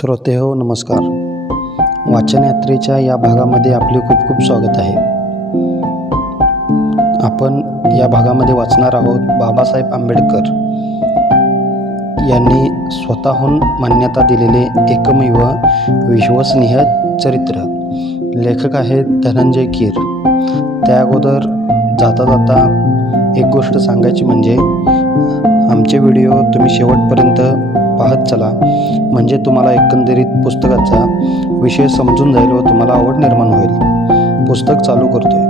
श्रोतेहो नमस्कार. वाचन यात्रेच्या या भागामध्ये आपले खूप खूप स्वागत आहे. आपण या भागामध्ये वाचणार आहोत बाबासाहेब आंबेडकर यांनी स्वतःहून मान्यता दिलेले एकमेव विश्वसनीय चरित्र. लेखक आहेत धनंजय कीर. त्या अगोदर जाता जाता एक गोष्ट सांगायची म्हणजे आमचे व्हिडिओ तुम्ही शेवटपर्यंत पाहत चला, म्हणजे तुम्हाला एकंदरीत पुस्तकाचा विषय समजून जाईल व तुम्हाला आवड निर्माण होईल. पुस्तक चालू करतोय.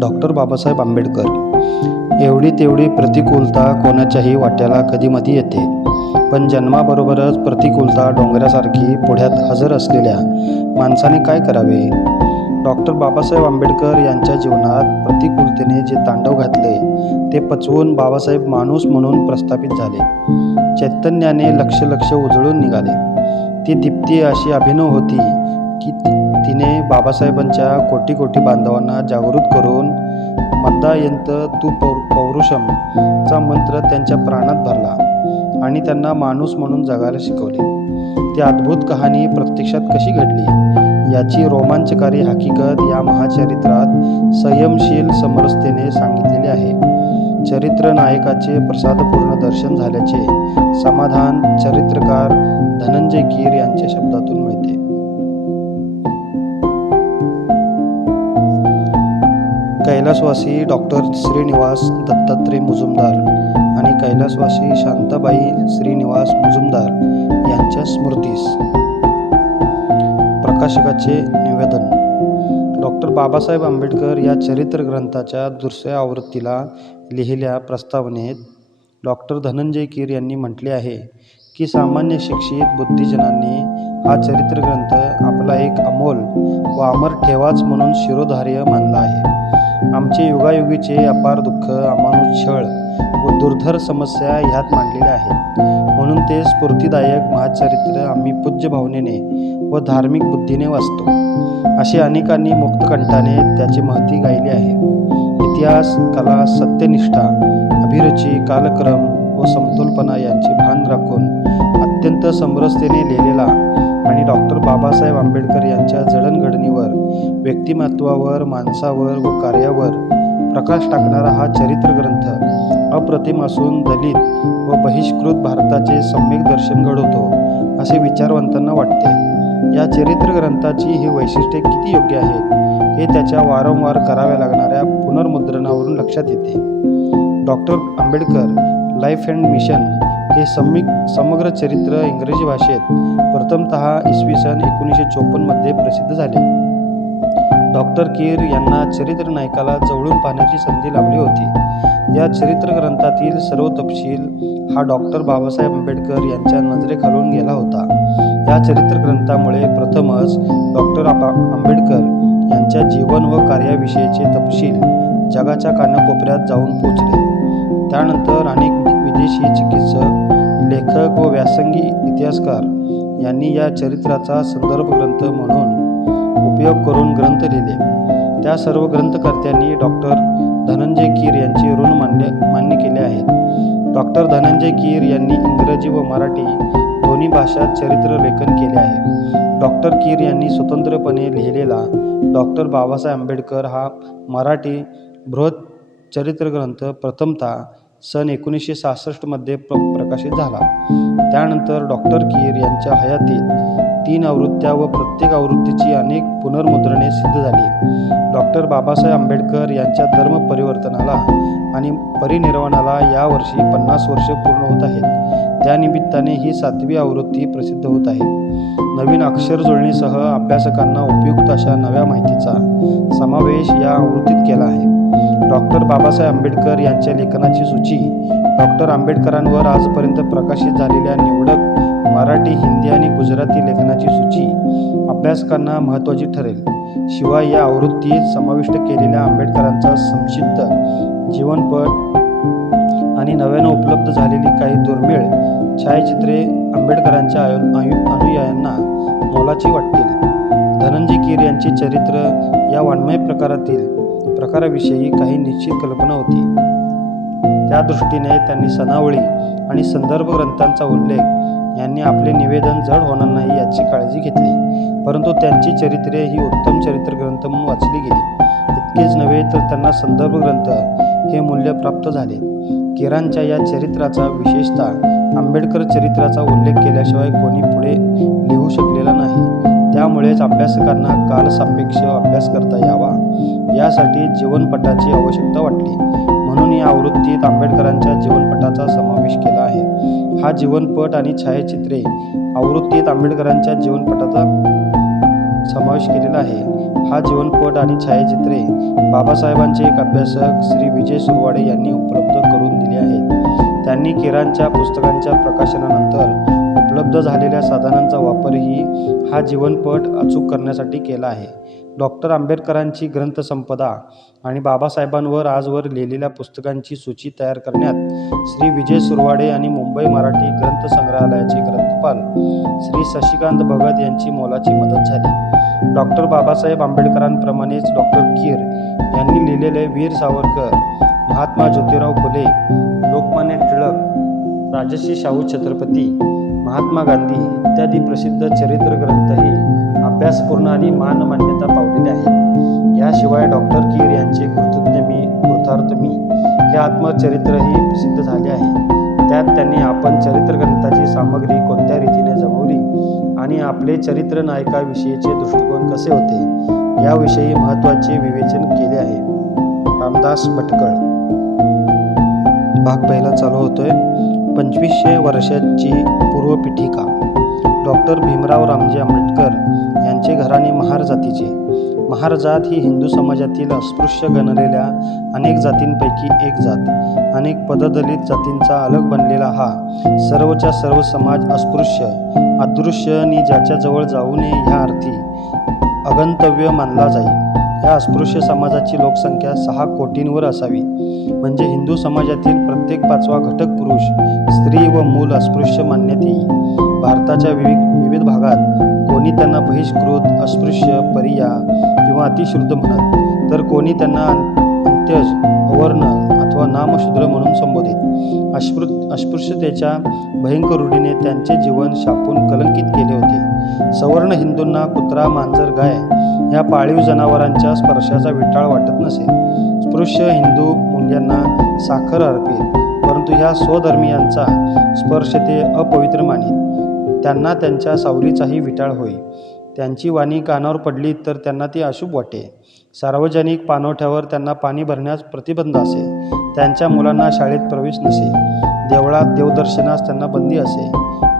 डॉक्टर बाबासाहेब आंबेडकर. एवढी तेवढी प्रतिकूलता कोणाच्याही वाट्याला कधीमधी येते, पण जन्माबरोबरच प्रतिकूलता डोंगरासारखी पुढ्यात हजर असलेल्या माणसाने काय करावे? डॉक्टर बाबासाहेब आंबेडकर यांच्या जीवनात प्रतिकूलतेने जे तांडव घातले ते पचवून बाबासाहेब माणूस म्हणून प्रस्थापित झाले. चैतन्याने लक्ष उजळून निघाले. ती दीप्ती अशी अभिनव होती की तिने बाबासाहेबांच्या कोटी कोटी बांधवांना जागृत करून मद्दायंत तू पौरुषम चा मंत्र त्यांच्या प्राणात भरला आणि त्यांना माणूस म्हणून जगायला शिकवले. ती अद्भुत कहाणी प्रत्यक्षात कशी घडली याची रोमांचकारी हकीकत या महाचरित्रात संयमशील समरसतेने सांगितलेली आहे. चरित्र नायकाचे प्रसादपूर्ण दर्शन झाल्याचे समाधान चरित्रकार धनंजय कीर यांच्या शब्दातून मिळते. कैलासवासी डॉक्टर श्रीनिवास दत्तात्रय मुजुमदार आणि कैलासवासी शांताबाई श्रीनिवास मुजुमदार यांच्या स्मृतीस. प्रकाशकाचे निवेदन. डॉक्टर बाबासाहेब आंबेडकर या चरित्र ग्रंथाच्या दुसऱ्या आवृत्तीला लिहिलेल्या प्रस्तावनेत डॉक्टर धनंजय कीर यांनी म्हटले आहे की सामान्य शिक्षित बुद्धिजनांनी हा चरित्र ग्रंथ आपला एक अमोल व अमर ठेवाच म्हणून शिरोधार्य मानला आहे. आमचे युगायुगीचे अपार दुःख, अमानुष छळ व दुर्धर समस्या ह्यात मांडलेल्या आहेत. म्हणून ते स्फूर्तिदायक महाचरित्र आम्ही पूज्य भावनेने व धार्मिक बुद्धीने वाचतो. असे अनेकांनी मुक्तकंठाने त्याची महती गायली आहे. इतिहास, कला, सत्यनिष्ठा, अभिरुची, कालक्रम व समतोलपणा यांचे भान राखून अत्यंत समरसतेने लिहिलेला आणि डॉक्टर बाबासाहेब आंबेडकर यांच्या जडणघडणीवर, व्यक्तिमत्वावर, माणसावर व कार्यावर प्रकाश टाकणारा हा चरित्र ग्रंथ अप्रतिम असून दलित व बहिष्कृत भारताचे सम्यक दर्शन घडवतो असे विचारवंतांना वाटते. या चरित्र ग्रंथाची ही वैशिष्ट्ये किती योग्य आहेत हे त्याच्या वारंवार कराव्या लागणाऱ्या पुनर्मुद्रणावरून लक्षात येते. Doctor Ambedkar life and mission हे समग्र चरित्र इंग्रजी भाषेत प्रथमतः इसवी सन 1954 मध्ये प्रसिद्ध झाले. डॉक्टर कीर यांना चरित्र नायकाला जवळून पाहण्याची संधी लाभली होती. या चरित्र ग्रंथातील सर्व तपशील हा डॉक्टर बाबासाहेब आंबेडकर यांच्या नजरेखालून गेला होता. या चरित्र ग्रंथामुळे प्रथमच डॉक्टर आंबेडकर यांच्या जीवन व कार्याविषयीचे तपशील जगाच्या कानाकोपऱ्यात जाऊन पोचले. त्यानंतर अनेक विदेशी चिकित्सक, लेखक व व्यासंगी इतिहासकार यांनी या चरित्राचा संदर्भ ग्रंथ म्हणून उपयोग करून ग्रंथ लिहिले. त्या सर्व ग्रंथकर्त्यांनी डॉक्टर धनंजय कीर यांचे ऋण मान्य केले आहेत. डॉक्टर धनंजय कीर यांनी इंग्रजी व मराठी दोन्ही भाषात चरित्र लेखन केले आहे. डॉक्टर कीर यांनी स्वतंत्रपणे लिहिलेला डॉक्टर बाबासाहेब आंबेडकर हा मराठी बृहत चरित्र ग्रंथ प्रथमतः सन 1966 मध्ये प्रकाशित झाला. त्यानंतर डॉक्टर कीर यांच्या हयातीत 3 आवृत्त्या व प्रत्येक आवृत्तीची अनेक पुनर्मुद्रणे सिद्ध झाली. डॉक्टर बाबासाहेब आंबेडकर यांच्या धर्म परिवर्तनाला आणि परिनिर्वाणाला यावर्षी 50 वर्ष पूर्ण होत आहेत. त्यानिमित्ताने ही 7वी आवृत्ती प्रसिद्ध होत आहे. नवीन अक्षर जुळणीसह अभ्यासकांना उपयुक्त अशा नव्या माहितीचा समावेश या आवृत्तीत केला आहे. डॉक्टर बाबासाहेब आंबेडकर यांच्या लेखनाची सूची, डॉक्टर आंबेडकरांवर आजपर्यंत प्रकाशित झालेल्या निवडक मराठी, हिंदी आणि गुजराती लेखनाची सूची अभ्यासकांना महत्त्वाची ठरेल. शिवाय या आवृत्तीत समाविष्ट केलेल्या आंबेडकरांचा संक्षिप्त जीवनपट आणि नव्यानं उपलब्ध झालेली काही दुर्मिळ छायाचित्रे आंबेडकरांच्या अनुयायांना मोलाची वाटतील. धनंजय कीर यांचे चरित्र या वाङ्मय प्रकाराविषयी काही निश्चित कल्पना होती. त्या दृष्टीने त्यांनी सनावळी आणि संदर्भ ग्रंथांचा उल्लेख यांनी आपले निवेदन जड होणार नाही याची काळजी घेतली, परंतु त्यांची चरित्रे ही उत्तम चरित्र ग्रंथ म्हणून वाचली गेली. इतकेच नव्हे तर त्यांना संदर्भ ग्रंथ हे मूल्य प्राप्त झाले. केरांच्या या चरित्राचा, विशेषतः आंबेडकर चरित्राचा उल्लेख केल्याशिवाय कोणी पुढे लिहू शकलेला नाही. त्यामुळेच अभ्यासकांना कालसापेक्ष अभ्यास करता यावा यासाठी जीवनपटाची आवश्यकता वाटली. म्हणून या आवृत्तीत आंबेडकरांच्या जीवनपटाचा समावेश केला आहे. हा जीवनपट आणि छायाचित्रे आवृत्तीत आंबेडकरांच्या जीवनपटाचा समावेश केलेला आहे. हा जीवनपट आणि छायाचित्रे बाबासाहेबांचे एक अभ्यासक श्री विजय सुरवाडे यांनी उपलब्ध करून दिले आहेत. त्यांनी केरांच्या पुस्तकांच्या प्रकाशनानंतर उपलब्ध झालेल्या साधनांचा वापरही हा जीवनपट अचूक करण्यासाठी केला आहे. डॉक्टर आंबेडकरांची ग्रंथसंपदा आणि बाबासाहेबांवर आजवर लिहिलेल्या पुस्तकांची सूची तयार करण्यात श्री विजय सुरवाडे आणि मुंबई मराठी ग्रंथ संग्रहालयाचे ग्रंथपाल श्री शशिकांत भगत यांची मोलाची मदत झाली. डॉक्टर बाबासाहेब आंबेडकरांप्रमाणेच डॉक्टर कीर यांनी लिहिलेले वीर सावरकर, महात्मा ज्योतिराव फुले, लोकमान्य टिळक, राजर्षी शाहू छत्रपती, महात्मा गांधी इत्यादी प्रसिद्ध चरित्र ग्रंथही अभ्यासपूर्ण आणि मान्यता पावलेले आहेत. याशिवाय डॉक्टर कीर यांचे कृतज्ञ मी कृतार्थ मी हे आत्मचरित्रही प्रसिद्ध झाले आहे. त्यात त्यांनी आपण चरित्र ग्रंथाची सामग्री कोणत्या रीतीने जमवली आणि आपले चरित्र नायकाविषयीचे दृष्टिकोन कसे होते याविषयी महत्त्वाचे विवेचन केले आहे. रामदास भटकळ. भाग पहिला चालू होतोय. 2500 वर्षाची पूर्वपीठिका. डॉक्टर भीमराव रामजी आंबेडकर यांचे घराणे महार जातीचे. महार जात ही हिंदू समाजातील अस्पृश्य गणलेल्या अनेक जातींपैकी एक जात. अनेक पददलित जातींचा अलग बनलेला हा सर्वच्या सर्व समाज अस्पृश्य, अदृश्य आणि ज्याच्याजवळ जाऊ नये ह्या अर्थी अगंतव्य मानला जाई. या अस्पृश्य समाजाची लोकसंख्या 6 कोटींवर असावी. म्हणजे हिंदू समाजातील प्रत्येक 5वा घटक पुरुष, स्त्री व मूल अस्पृश्य मानण्यात येईल. भारताच्या विविध भागात कोणी त्यांना बहिष्कृत, अस्पृश्य, परिया किंवा अतिशुद्ध म्हणत, तर कोणी त्यांना अंत्यज, अवर्ण अथवा नामशूद्र म्हणून संबोधित. अस्पृश्यतेच्या भयंकर रूढीने त्यांचे जीवन शापून कलंकित केले होते. सवर्ण हिंदूंना कुत्रा, मांजर, गाय या पाळीव जनावरांच्या स्पर्शाचा विटाळ वाटत नसे. स्पृश्य हिंदू मुंग्यांना साखर अर्पित, परंतु ह्या स्वधर्मीयांचा स्पर्श ते अपवित्र मानित. त्यांना त्यांच्या सावलीचाही विटाळ होई. त्यांची वाणी कानावर पडली तर त्यांना ती अशुभ वाटे. सार्वजनिक पाणवठ्यावर त्यांना पाणी भरण्यास प्रतिबंध असे. त्यांच्या मुलांना शाळेत प्रवेश नसे. देवळात देवदर्शनास त्यांना बंदी असे.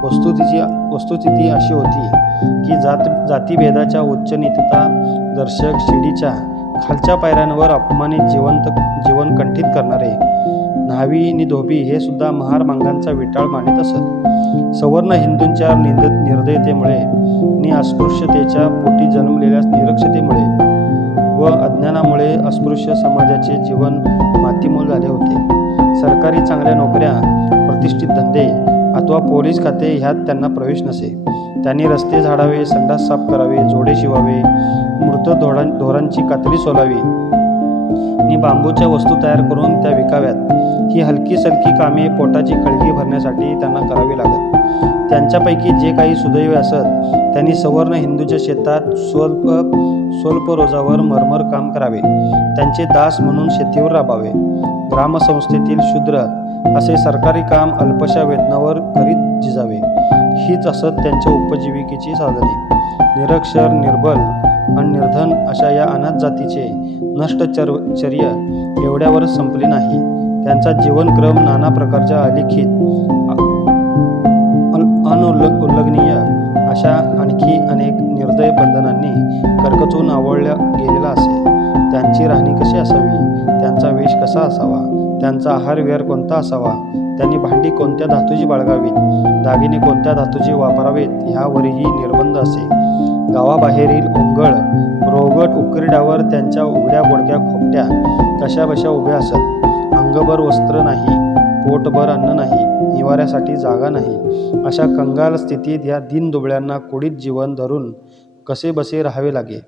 वस्तुस्थिती अशी होती की जातीभेदाच्या उच्चनीचता दर्शक, शिडीच्या खालच्या पायऱ्यांवर अपमानित जीवन कंठित करणारे न्हावी आणि धोबी हे सुद्धा महार मांगांचा विटाळ मानित असत. सवर्ण हिंदूंच्या निर्दयतेमुळे आणि अस्पृश्यतेच्या पोटी जन्मलेल्या निरक्षतेमुळे व अज्ञानामुळे अस्पृश्य समाजाचे जीवन मातीमोल झाले होते. सरकारी चांगल्या नोकऱ्या, प्रतिष्ठित धंदे अथवा पोलीस खाते ह्यात त्यांना प्रवेश नसे. त्यांनी रस्ते झाडावे, संडास साफ करावे, जोडे शिवावे, मृत ढोरांची कातडी सोलावी आणि बांबूच्या वस्तू तयार करून त्या विकाव्यात. ही हलकी सलकी कामे पोटाची खळगी भरण्यासाठी त्यांना करावी लागत. त्यांच्यापैकी जे काही सुदैवी असत त्यांनी सवर्ण हिंदूच्या शेतात स्वल्प रोजावर मरमर काम करावे. त्यांचे दास म्हणून शेतीवर राबावे. ग्रामसंस्थेतील शूद्र असे सरकारी काम अल्पशा वेतनावर करीत जिजावे. हीच असत त्यांच्या उपजीविकेची साधने. निरक्षर, निर्बल आणि निर्धन अशा या अनाथ जातीचे नष्टचर्य एवढ्यावर संपले नाही. त्यांचा जीवनक्रम नाना प्रकारच्या अलिखित, अनउल्लंघनीय अशा आणखी अनेक निर्दय बंधनांनी करकचून आवळल्या गेलेला असे. त्यांची राहणी कशी असावी, त्यांचा वेश कसा असावा, त्यांचा आहार विहार कोणता असावा, त्यांनी भांडी कोणत्या धातूची बाळगावीत, दागिने कोणत्या धातूचे वापरावेत ह्यावरही निर्बंध असे. गावाबाहेरील ओंगळ रोगट उकिरड्यावर त्यांच्या उघड्या बोडक्या खोपट्या कशाबशा उभ्या असत. अंगभर वस्त्र नाही, पोटभर अन्न नाही, निवाऱ्यासाठी जागा नाही. अशा कंगाल स्थितीत या दीनदुबळ्यांना कुडीत जीवन धरून कसे बसे राहावे लागे.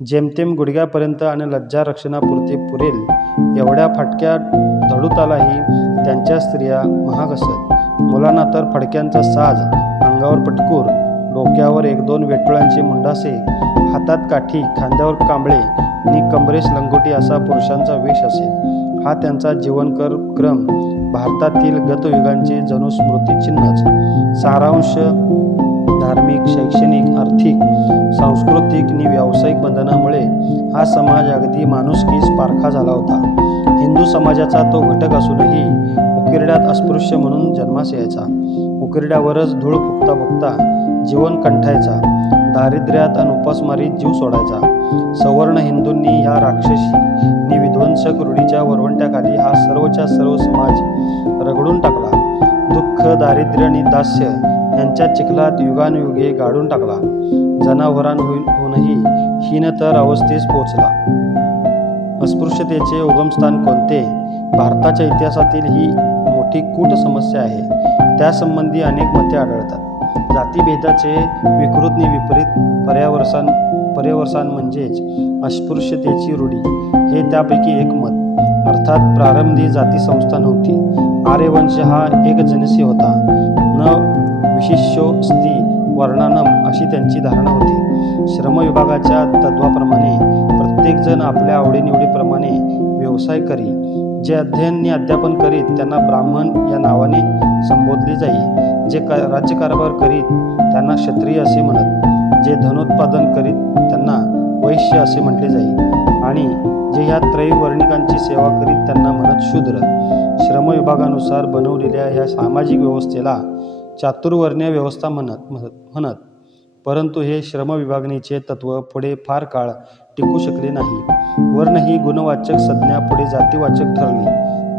जेमतेम गुडघ्यापर्यंत आणि लज्जा रक्षणापुरते पुरेल एवढ्या फाटक्या धडूतालाही त्यांच्या स्त्रिया महाग असत. मुलांना तर फडक्यांचा साज अंगावर पटकूर, डोक्यावर 1-2 वेटोळ्यांचे मुंडासे, हातात काठी, खांद्यावर कांबळे आणि कमरेस लंगोटी असा पुरुषांचा वेश असे. हा त्यांचा जीवनक्रम भारतातील गतयुगांचे जणू स्मृतिचिन्हच. सारांश धार्मिक, शैक्षणिक, आर्थिक, सांस्कृतिक आणि व्यावसायिक बंधनामुळे हा समाज अगदी माणुसकीस पारखा झाला होता. हिंदू समाजाचा तो घटक असूनही उकिरड्यात अस्पृश्य म्हणून जन्मास यायचा. उकिरड्यावरच धूळ फुकता फुकता जीवन कंठायचा. दारिद्र्यात आणि उपासमारीत जीव सोडायचा. सवर्ण हिंदूंनी ह्या राक्षसी आणि विध्वंसक रूढीच्या वरवंट्याखाली हा सर्वच्या सर्व समाज रगडून टाकला. दुःख, दारिद्र्य आणि दास्य यांच्या चिखलात युगानुयुगे गाडून टाकला. जनावरांहूनही हीनतर अवस्थेस पोचला. अस्पृश्यतेचे उगमस्थान कोणते? भारताच्या इतिहासातील ही मोठी कूट समस्या आहे. त्यासंबंधी अनेक मते आढळतात. जातीभेदाचे विकृत आणि विपरीत पर्यावसान म्हणजेच अस्पृश्यतेची रूढी हे त्यापैकी एक मत. अर्थात प्रारंभी जातीसंस्था नव्हती. आर्यवंश हा एकजनसी होता. न विशिष्योऽस्ति वर्णानम अशी त्यांची धारणा होती. श्रमविभागाच्या तत्त्वाप्रमाणे प्रत्येकजण आपल्या आवडीनिवडीप्रमाणे व्यवसाय करी. जे अध्ययन आणि अध्यापन करीत त्यांना ब्राह्मण या नावाने संबोधले जाई. जे राज्यकारभार करीत त्यांना क्षत्रिय असे म्हणत. जे धनोत्पादन करीत त्यांना वैश्य असे म्हटले जाई आणि जे ह्या त्रैवर्णिकांची सेवा करीत त्यांना म्हणत शूद्र. श्रमविभागानुसार बनवलेल्या ह्या सामाजिक व्यवस्थेला चातुर्वर्ण्य व्यवस्था म्हणत. परंतु हे श्रमविभागणीचे तत्त्व पुढे फार काळ टिकू शकले नाही. वर्ण ही गुणवाचक संज्ञा पुढे जातीवाचक ठरली.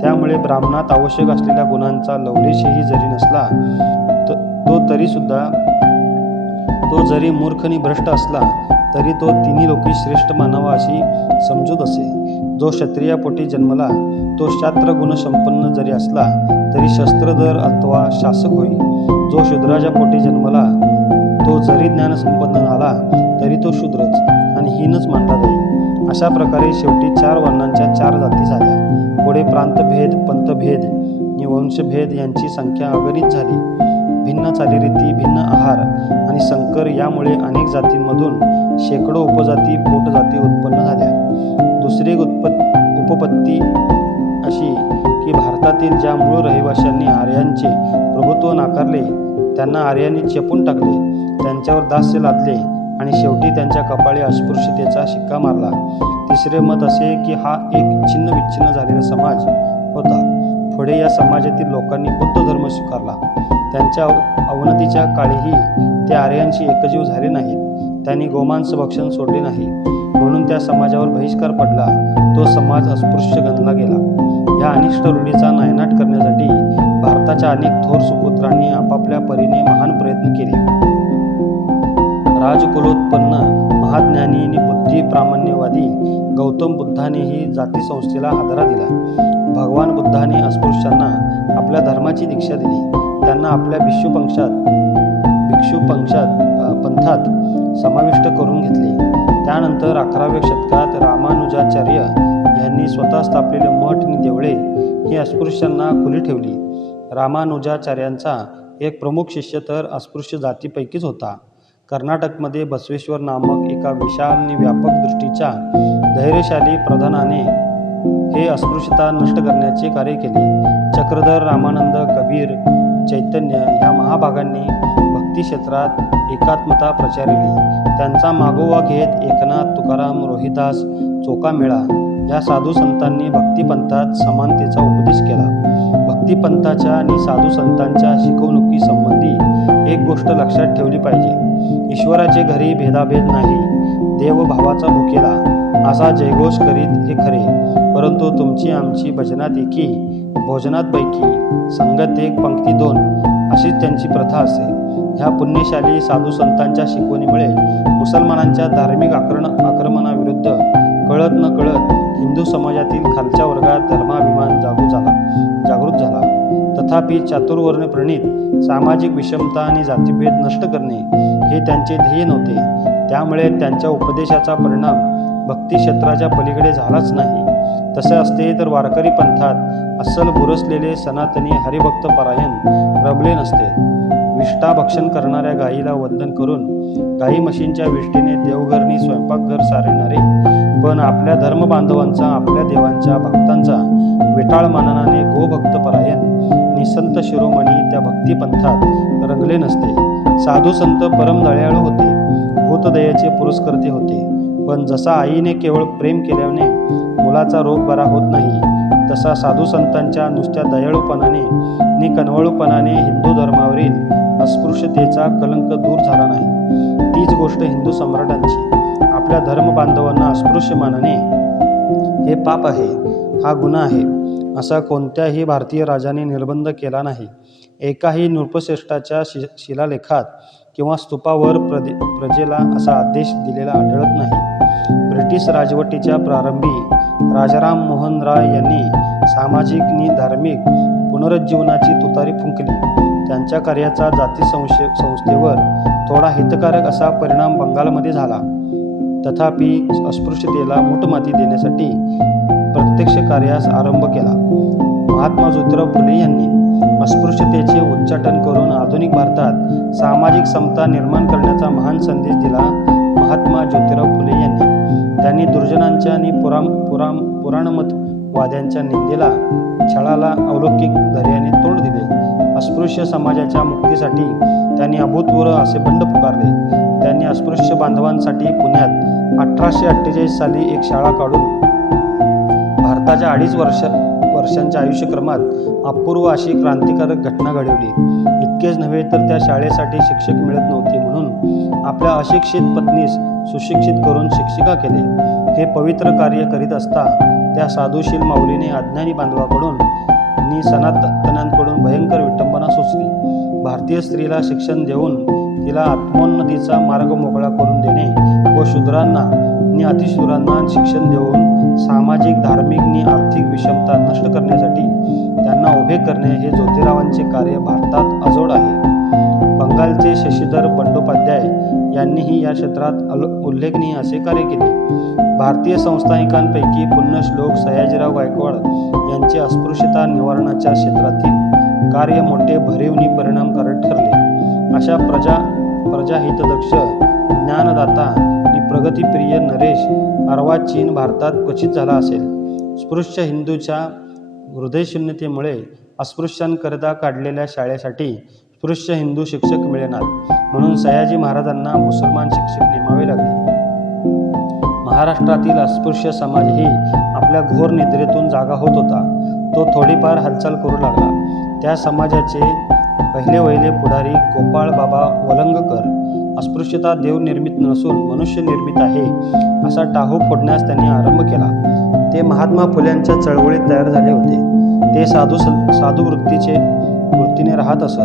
त्यामुळे ब्राह्मणात आवश्यक असलेल्या गुणांचा लवलेशही जरी नसला तो जरी मूर्ख आणि भ्रष्ट असला तरी तो तिन्ही लोकी श्रेष्ठ मानावा अशी समजूत असे. जो क्षत्रियापोटी जन्मला तो शास्त्र गुणसंपन्न जरी असला तरी शस्त्रधर अथवा शासक होई. जो शूद्राच्या पोटी जन्मला तो जरी ज्ञानसंपन्न झाला तरी तो शूद्रच आणि हीनच मानला जाई. अशा प्रकारे शेवटी 4 वर्णांच्या 4 जाती झाल्या. पुढे प्रांतभेद, पंथभेद आणि वंशभेद यांची संख्या अगणित झाली. भिन्न चालीरीती, भिन्न आहार आणि संकर यामुळे अनेक जातींमधून शेकडो उपजाती, पोटजाती उत्पन्न झाल्या. दुसरी उपपत्ती अशी की भारतातील ज्या मूळ रहिवाशांनी आर्यांचे प्रभुत्व नाकारले, त्यांना आर्यांनी चेपून टाकले, त्यांच्यावर दास्य लादले आणि शेवटी त्यांच्या कपाळी अस्पृश्यतेचा शिक्का मारला. तिसरे मत असे की हा एक छिन्न विच्छिन्न झालेला समाज होता. पुढे या समाजातील लोकांनी बुद्ध धर्म स्वीकारला. त्यांच्या अवनतीच्या काळीही ते आर्यांशी एकजीव झाले नाहीत. त्यांनी गोमांस भक्षण सोडले नाही म्हणून त्या समाजावर बहिष्कार पडला. तो समाज अस्पृश्य गणला गेला. या अनिष्ट रूढीचा नायनाट करण्यासाठी भारताच्या अनेक थोर सुपुत्रांनी आपापल्या परीने महान प्रयत्न केले. राजकुलोत्पन्न महाज्ञानी आणि बुद्धी प्रामाण्यवादी गौतम बुद्धानेही जातीसंस्थेला हादरा दिला. भगवान बुद्धाने अस्पृश्यांना आपल्या धर्माची दीक्षा दिली. त्यांना आपल्या भिक्षू पंथात समाविष्ट करून घेतले. त्यानंतर 11व्या शतकात रामानुजाचार्य यांनी स्वतः स्थापलेले मठ आणि देवळे ही अस्पृश्यांना खुली ठेवली. रामानुजाचार्यांचा एक प्रमुख शिष्य तर अस्पृश्य जातीपैकीच होता. कर्नाटकमध्ये बसवेश्वर नामक एका विशाल आणि व्यापक दृष्टीच्या धैर्यशाली प्रधानाने हे अस्पृश्यता नष्ट करण्याचे कार्य केले. चक्रधर, रामानंद, कबीर, चैतन्य या महाभागांनी भक्ती क्षेत्रात एकात्मता प्रचारली. त्यांचा मागोवा घेत एकनाथ, तुकाराम, रोहिदास, चोखामेळा या साधू संतांनी भक्तिपंथात समानतेचा उपदेश केला. भक्तिपंथाच्या आणि साधू संतांच्या शिकवणुकी संबंधी एक गोष्ट लक्षात ठेवली पाहिजे. ईश्वराचे घरी भेदाभेद नाही. देवभावाचा भुकेला असा जयघोष करीत हे खरे, परंतु तुमची आमची भजनात एकी, भोजनात बैकी, संगत एक, पंक्ती 2 अशीच त्यांची प्रथा असे. ह्या पुण्यशाली साधू संतांच्या शिकवणीमुळे मुसलमानांच्या धार्मिक आक्रमणाविरुद्ध कळत न कळत हिंदू समाजातील खालच्या वर्गात धर्माभिमान जागृत झाला. तथापि चातुर्वर्ण प्रणीत सामाजिक विषमता आणि जातीभेद नष्ट करणे हे त्यांचे ध्येय नव्हते. त्यामुळे त्यांच्या उपदेशाचा परिणाम भक्ती क्षेत्राच्या पलीकडे झालाच नाही. तसे असते तर वारकरी पंथात अस्सल बुरसलेले सनातनी हरिभक्त परायण रमले नसते. विष्ठा भक्षण करणाऱ्या गायीला वंदन करून गाई म्हशींच्या विष्ठेने देवघरणी स्वयंपाकघर सारणारे, पण आपल्या धर्मबांधवांचा, आपल्या देवांच्या भक्तांचा विटाळ माननाने गोभक्तपरायण निसंत शिरोमणी त्या भक्तिपंथात रंगले नसते. साधू संत परम दयाळू होते, भूतदयेचे पुरस्कर्ते होते, पण जसा आईने केवळ प्रेम केल्याने मुलाचा रोग बरा होत नाही, तसा साधू संतांच्या नुसत्या दयाळूपणाने नि कनवळूपणाने हिंदू धर्मावरील अस्पृश्यतेचा कलंक दूर झाला नाही. तीच गोष्ट हिंदू सम्राटांची. आपल्या धर्मबांधवांना अस्पृश्य मानणे हे पाप आहे, हा गुन्हा आहे, असा कोणत्याही भारतीय राजाने निर्बंध केला नाही. एकाही नृपश्रेष्ठाच्या शिलालेखात किंवा स्तूपावर प्रजेला असा आदेश दिलेला आढळत नाही. ब्रिटिश राजवटीच्या प्रारंभी राजाराम मोहन राय यांनी सामाजिक नि धार्मिक पुनरुज्जीवनाची तुतारी फुंकली. त्यांच्या कार्याचा जाती संस्थेवर थोडा हितकारक असा परिणाम बंगालमध्ये झाला. तथापि अस्पृश्यतेला मूठमाती देण्यासाठी प्रत्यक्ष कार्यास आरंभ केला. महात्मा ज्योतिराव फुले यांनी अस्पृश्यतेचे उच्चाटन करून आधुनिक भारतात सामाजिक समता निर्माण करण्याचा महान संदेश दिला. महात्मा ज्योतिराव फुले यांनी त्यांनी दुर्जनांच्या आणि पुराणमतवाद्यांच्या निंदेला, छळाला अलौकिक धैर्याने तोंड दिले. अस्पृश्य समाजाच्या मुक्तीसाठी त्यांनी अभूतपूर्व असे बंड पुकारले. त्यांनी अस्पृश्य बांधवांसाठी पुण्यात 1848 साली एक शाळा काढून भारताच्या 2.5 वर्षांच्या आयुष्यक्रमात अपूर्व अशी क्रांतिकारक घटना घडवली. इतकेच नव्हे तर त्या शाळेसाठी शिक्षक मिळत नव्हते म्हणून आपल्या अशिक्षित पत्नीस सुशिक्षित करून शिक्षिका केले. हे पवित्र कार्य करीत असता त्या साधुशील माऊलीने अज्ञानी बांधवाकडून नि सनातन्यांकडून भयंकर विटंबना सोसली. भारतीय स्त्रीला शिक्षण देऊन तिला आत्मोन्नतीचा मार्ग मोकळा करून देणे व शूद्रांना नि अतिशूरांना शिक्षण देऊन सामाजिक, धार्मिक नि आर्थिक विषमता नष्ट करण्यासाठी त्यांना उभे करणे हे ज्योतिरावांचे कार्य भारतात अजोड आहे. बंगालचे शशीधर बंडोपाध्याय यांनीही या क्षेत्रात उल्लेखनीय असे कार्य केले. भारतीय संस्थानिकांपैकी पुण्यश्लोक सयाजीराव गायकवाड यांचे अस्पृश्यता निवारणाच्या क्षेत्रातील कार्य मोठे भरीवनी परिणामकारक ठरले. अशा प्रजाहितदक्ष, ज्ञानदाता आणि प्रगतिप्रिय नरेश अर्वाचीन भारतात क्वचित झाला असेल. स्पृश्य हिंदूच्या हृदयशून्यतेमुळे अस्पृश्यांकरता काढलेल्या शाळेसाठी स्पृश्य हिंदू शिक्षक मिळेनात म्हणून सयाजी महाराजांना मुसलमान शिक्षक नेमावे लागले. महाराष्ट्रातील अस्पृश्य समाजही आपल्या घोर निद्रेतून जागा होत होता. तो थोडीफार हालचाल करू लागला. त्या समाजाचे वहिले पुढारी गोपाळ बाबा वलंगकर अस्पृश्यता देवनिर्मित नसून मनुष्य निर्मित आहे असा टाहू फोडण्यास त्यांनी आरंभ केला. ते महात्मा फुल्यांच्या चळवळीत तयार झाले होते. ते साधू वृत्तीने राहत असत.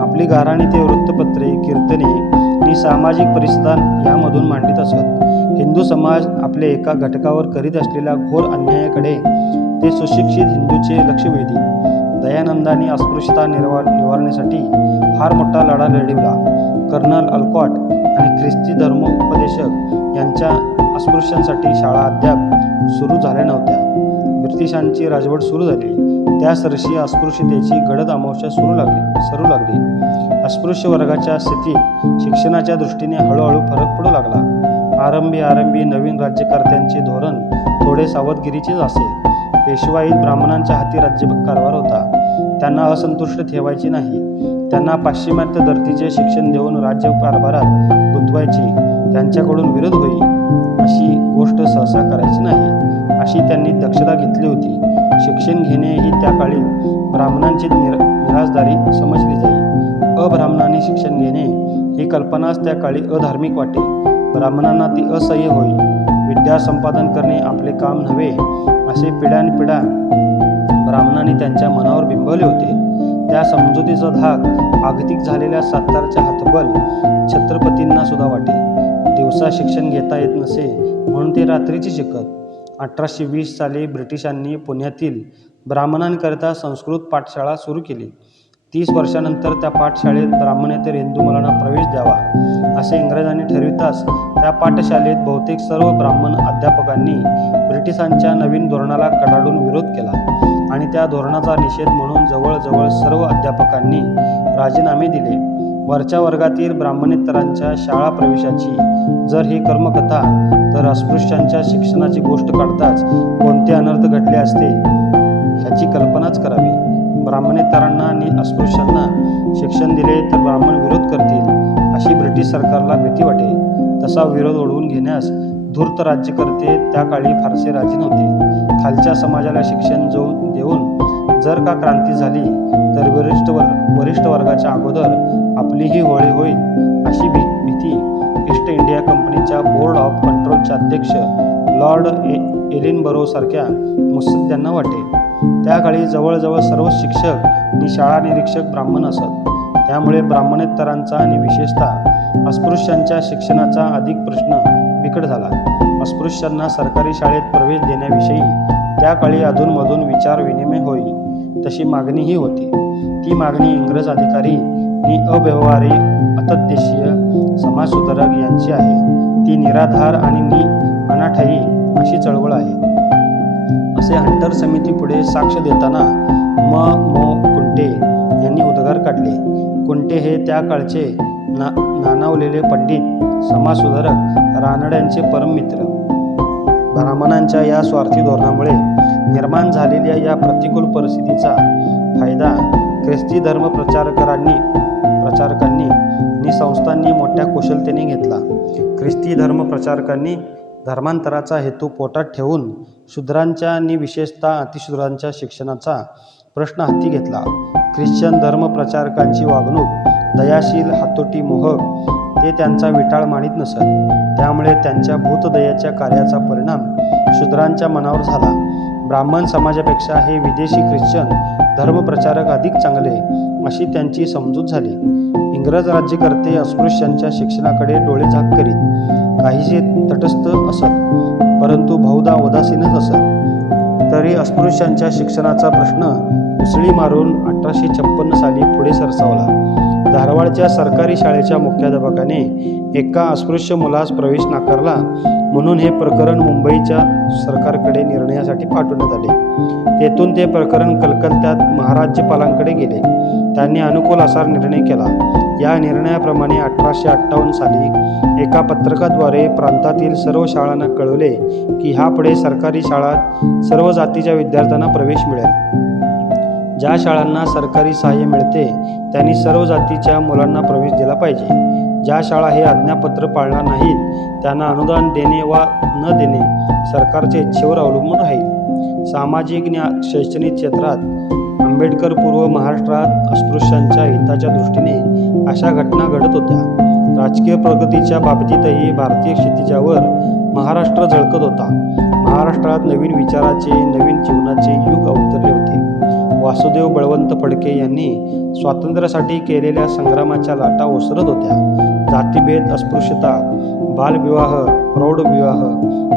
आपली गाऱ्हाणे ते वृत्तपत्रे, कीर्तने आणि सामाजिक परिषदान यामधून मांडित असत. हिंदू समाज आपल्या एका घटकावर करीत असलेल्या घोर अन्यायाकडे ते सुशिक्षित हिंदूचे लक्ष वेधी. दयानंदांनी अस्पृश्यता निवारणासाठी फार मोठा लढा लढविला. कर्नल अलकॉट आणि ख्रिस्ती धर्मोपदेशक यांच्या अस्पृश्यांसाठी शाळा अद्याप सुरू झाल्या नव्हत्या. ब्रिटिशांची राजवट सुरू झाली. त्याच वर्षी अस्पृश्यतेची गडद अमावस्या सरू लागली. अस्पृश्य वर्गाच्या स्थितीत शिक्षणाच्या दृष्टीने हळूहळू फरक पडू लागला. आरंभी नवीन राज्यकर्त्यांचे धोरण थोडे सावधगिरीचेच असे. पेशवाईत ब्राह्मणांच्या हाती राज्यकारभार होता. त्यांना असंतुष्ट ठेवायचे नाही. त्यांना पाश्चिमात्य दर्तीचे शिक्षण देऊन राज्यकारभारात गुंतवायचे. त्यांच्याकडून विरोध होईल अशी गोष्ट सहसा करायची नाही अशी त्यांनी दक्षता घेतली होती. शिक्षण घेणे ही त्या काळी ब्राह्मणांची मिराजदारी समजली जाई. अब्राह्मणांनी शिक्षण घेणे ही कल्पनाच त्या काळी अधार्मिक वाटे. ब्राह्मणांना ती असह्य होई. विद्या संपादन करणे आपले काम नव्हे असे पिढ्यानपिढ्या ब्राह्मणांनी त्यांच्या मनावर बिंबवले होते. त्या समजुतीचा धाक आगतिक झालेल्या सातारच्या हातबल छत्रपतींना सुद्धा वाटे. दिवसा शिक्षण घेता येत नसे म्हणून ते रात्रीची शिकत. 1820 साली ब्रिटिशांनी पुण्यातील ब्राह्मणांकरिता संस्कृत पाठशाळा सुरू केली. 30 वर्षानंतर त्या पाठशाळेत ब्राह्मणेतर हिंदू मुलांना प्रवेश द्यावा असे इंग्रजांनी ठरविताच त्या पाठशाळेत बहुतेक सर्व ब्राह्मण अध्यापकांनी ब्रिटिशांच्या नवीन धोरणाला कडाडून विरोध केला आणि त्या धोरणाचा निषेध म्हणून जवळजवळ सर्व अध्यापकांनी राजीनामे दिले. वरच्या वर्गातील ब्राह्मणेतरांच्या शाळा प्रवेशाची जर ही कर्मकथा, तर अस्पृश्यांच्या शिक्षणाची गोष्ट काढताच कोणते अनर्थ घडले असते ह्याची कल्पनाच करावी. ब्राह्मणेतरांना आणि अस्पृश्यांना शिक्षण दिले तर ब्राह्मण विरोध करतील अशी ब्रिटिश सरकारला भीती वाटे. तसा विरोध ओढवून घेण्यास धूर्त राज्यकर्ते त्या काळी फारसे राजी नव्हते. खालच्या समाजाला शिक्षण देऊन जर का क्रांती झाली तर वरिष्ठ वर्गाच्या अगोदर आपलीही होळी होईल अशी भीती ईस्ट इंडिया कंपनीच्या बोर्ड ऑफ कंट्रोलचे अध्यक्ष लॉर्ड एलिनबरो सारख्या मुत्सद्द्यांना वाटे. त्या काळी जवळजवळ सर्व शिक्षक आणि शाळा निरीक्षक ब्राह्मण असत. त्यामुळे ब्राह्मणेतरांचा आणि विशेषतः अस्पृश्यांच्या शिक्षणाचा अधिक प्रश्न बिकट झाला. अस्पृश्यांना सरकारी शाळेत प्रवेश देण्याविषयी त्या काळी अधूनमधून विचार विनिमय होई. तशी मागणीही होती. ती मागणी इंग्रज अधिकारी आणि अव्यवहारी अतद्देशीय समाजसुधारक यांची आहे. ती निराधार आणि अनाठायी अशी चळवळ आहे असे हंटर समितीपुढे साक्ष देताना मो कुंटे यांनी उद्गार काढले. कुंटे हे त्या काळचे नाणावलेले पंडित, समाजसुधारक, रानड्यांचे परममित्र. ब्राह्मणांच्या या स्वार्थी धोरणामुळे निर्माण झालेल्या या प्रतिकूल परिस्थितीचा फायदा ख्रिस्ती धर्म प्रचारकांनी आणि संस्थांनी मोठ्या कुशलतेने घेतला. ख्रिस्ती धर्म प्रचारकांनी धर्मांतराचा हेतू पोटात ठेवून शूद्रांच्या आणि विशेषतः अतिशूद्रांच्या शिक्षणाचा प्रश्न हाती घेतला. ख्रिश्चन धर्म प्रचारकांची वागणूक दयाशील, हातोटी, मोहक, ते त्यांचा विटाळ मानित नसत. त्यामुळे त्यांच्या भूतदयाच्या कार्याचा परिणाम शूद्रांच्या मनावर झाला. ब्राह्मण समाजापेक्षा हे विदेशी ख्रिश्चन धर्मप्रचारक अधिक चांगले अशी त्यांची समजूत झाली. इंग्रज राज्यकर्ते अस्पृश्यांच्या शिक्षणाकडे डोळेझाक करीत काहीसे तटस्थ असत, परंतु बहुधा उदासीनच असत. तरी अस्पृश्यांच्या शिक्षणाचा प्रश्न उसळी मारून 1856 साली पुढे सरसावला. धारवाडच्या सरकारी शाळेच्या मुख्याध्यापकाने एका अस्पृश्य मुलास प्रवेश नाकारला म्हणून हे प्रकरण मुंबईच्या सरकारकडे निर्णयासाठी पाठवण्यात आले. तेथून ते प्रकरण कलकत्त्यात महाराज्यपालांकडे गेले. त्यांनी अनुकूल असा निर्णय केला. या निर्णयाप्रमाणे 1858 साली एका पत्रकाद्वारे प्रांतातील सर्व शाळांना कळवले की ह्यापुढे सरकारी शाळात सर्व जातीच्या विद्यार्थ्यांना प्रवेश मिळेल. ज्या शाळांना सरकारी सहाय्य मिळते त्यांनी सर्व जातीच्या मुलांना प्रवेश दिला पाहिजे. ज्या शाळा हे आज्ञापत्र पाळणार नाहीत त्यांना अनुदान देणे वा न देणे सरकारच्या इच्छेवर अवलंबून राहील. सामाजिक आणि शैक्षणिक क्षेत्रात आंबेडकर पूर्व महाराष्ट्रात अस्पृश्यांच्या हिताच्या दृष्टीने अशा घटना घडत होत्या. राजकीय प्रगतीच्या बाबतीतही भारतीय क्षितिजावर महाराष्ट्र झळकत होता. महाराष्ट्रात नवीन विचाराचे, नवीन जीवनाचे युग अवतरले होते. वासुदेव बळवंत फडके यांनी स्वातंत्र्यासाठी केलेल्या संग्रामाच्या लाटा ओसरत होत्या. जातीभेद, अस्पृश्यता, बालविवाह, प्रौढविवाह,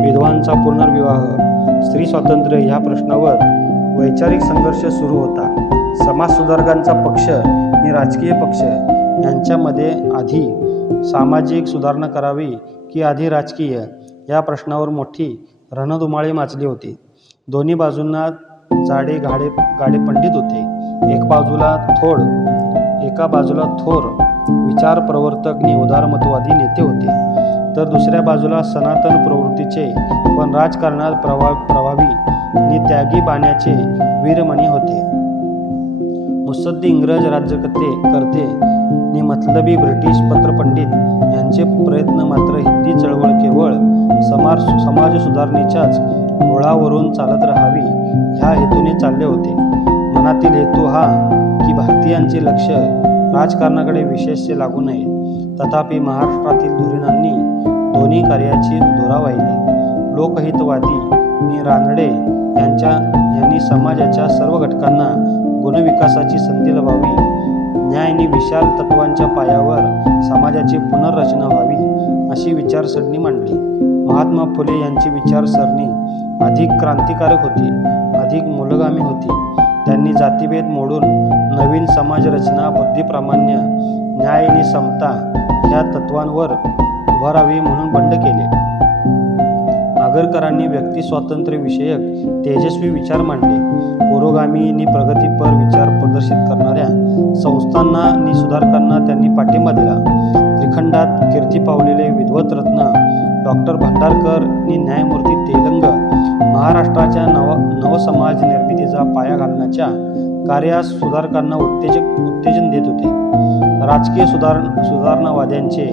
विधवांचा पुनर्विवाह, स्त्री स्वातंत्र्य ह्या प्रश्नावर वैचारिक संघर्ष सुरू होता. समाजसुधारकांचा पक्ष आणि राजकीय पक्ष यांच्यामध्ये आधी सामाजिक सुधारणा करावी की आधी राजकीय या प्रश्नावर मोठी रणधुमाळी माजली होती. दोन्ही बाजूंना जाडे गाडे पंडित होते. एका बाजूला थोर विचार प्रवर्तक आणि उदारमतवादी नेते होते, तर दुसऱ्या बाजूला सनातन प्रवृत्तीचे पण राजकारणात प्रभावी आणि त्यागी बाण्याचे वीरमणी होते. मुत्सद्दी इंग्रज राज्यकर्ते आणि मतलबी ब्रिटिश पत्रपंडित यांचे प्रयत्न मात्र हिंदी चळवळ केवळ समाज सुधारणेच्याच रुळावरून चालत राहावी ह्या हेतूने चालले होते. मनातील हेतू हा की भारतीयांचे लक्ष राजकारणाकडे विशेषचे लागू नये. तथापि महाराष्ट्रातील धुरीणांनी दोन्ही कार्याची धुरा वाहिली. लोकहितवादी आणि रानडे यांनी समाजाच्या सर्व घटकांना गुणविकासाची संधी लभावी, न्याय आणि विशाल तत्वांच्या पायावर समाजाची पुनर्रचना व्हावी अशी विचारसरणी मांडली. महात्मा फुले यांची विचारसरणी अधिक क्रांतिकारक होती, अधिक मूलगामी होती. त्यांनी जातीभेद मोडून नवीन समाजरचना, बुद्धिप्रामाण्य, न्याय आणि समता ह्या तत्वांवर उभारावी म्हणून बंड केले. आगरकरांनी व्यक्तिस्वातंत्र्यविषयक तेजस्वी विचार मांडले. पुरोगामी आणि प्रगतीपर विचार प्रदर्शित करणाऱ्या संस्थांना आणि सुधारकांना त्यांनी पाठिंबा दिला. त्रिखंडात कीर्ती पावलेले विद्वत रत्न डॉक्टर भांडारकर आणि न्यायमूर्ती तेलंग महाराष्ट्राच्या नवसमाज निर्मितीचा पाया घालण्याच्या कार्यास सुधारकांना उत्तेजन देत होते. राजकीय सुधारणावाद्यांचे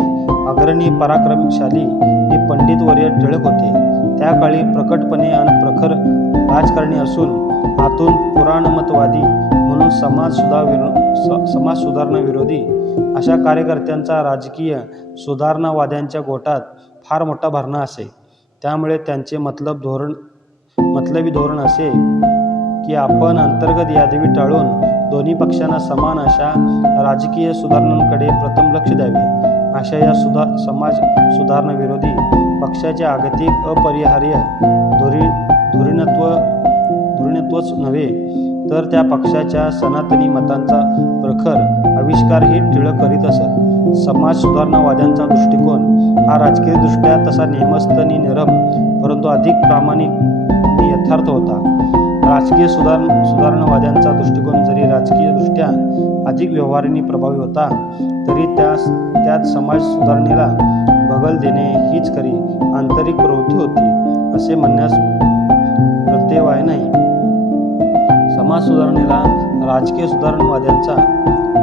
अग्रणी पराक्रमशाली हे पंडितवर्य टिळक होते. त्या काळी प्रकटपणे आणि प्रखर राजकारणी असून आतून पुराणमतवादी म्हणून समाज सुधारणा विरोधी अशा कार्यकर्त्यांचा राजकीय सुधारणावाद्यांच्या गोटात फार मोठा भरणा असे. त्यामुळे त्यांचे मतलबी धोरण असे की आपण अंतर्गत यादवी टाळून दोन्ही पक्षांना समान अशा राजकीय सुधारणांकडे प्रथम लक्ष द्यावे. अशा या समाज सुधारणा विरोधी पक्षाचे जागतिक अपरिहार्य धुरीणत्वच नव्हे तर त्या पक्षाच्या सनातनी मतांचा प्रखर आविष्कारही टिळक करीत असत. समाज सुधारणावाद्यांचा दृष्टिकोन हा राजकीयदृष्ट्या तसा नेमस्त आणि नरम परंतु अधिक प्रामाणिक आणि यथार्थ होता. राजकीय सुधारणावाद्यांचा दृष्टिकोन जरी राजकीयदृष्ट्या अधिक व्यवहारी आणि प्रभावी होता तरी त्यात समाज सुधारणेला बगल देणे हीच खरी आंतरिक प्रवृत्ती होती असे म्हणण्यास प्रत्यय नाही. समाज सुधारणेला राजकीय सुधारणावाद्यांचा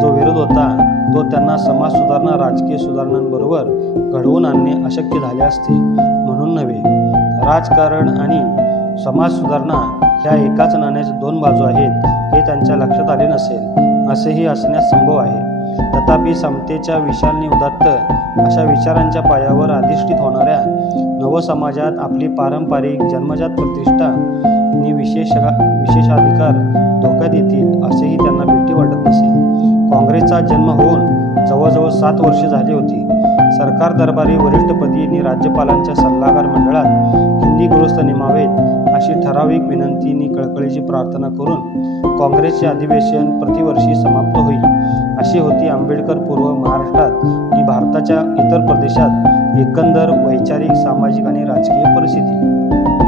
जो विरोध होता तो त्यांना समाज सुधारणा राजकीय सुधारणांबरोबर घडवून आणणे अशक्य झाले असते म्हणून नव्हे. राजकारण आणि समाज सुधारणा ह्या एकाच नाण्याच्या दोन बाजू आहेत हे त्यांच्या लक्षात आले नसेल असेही असण्यास संभव आहे. तथापि समतेच्या विशाल आणि उदात्त अशा विचारांच्या पायावर अधिष्ठित होणाऱ्या नवसमाजात आपली पारंपरिक जन्मजात प्रतिष्ठा आणि विशेषाधिकार धोक्यात येतील असेही त्यांना भीती वाटत नसे. काँग्रेसचा जन्म होऊन जवळजवळ 7 वर्षे झाली होती. सरकार दरबारी वरिष्ठपदी आणि राज्यपालांच्या सल्लागार मंडळात हिंदी गृहस्थ नेमावेत अशी ठराविक विनंती आणि कळकळीची प्रार्थना करून काँग्रेसचे अधिवेशन प्रतिवर्षी समाप्त होईल अशी होती आंबेडकर पूर्व महाराष्ट्रात आणि भारताच्या इतर प्रदेशात एकंदर वैचारिक, सामाजिक आणि राजकीय परिस्थिती.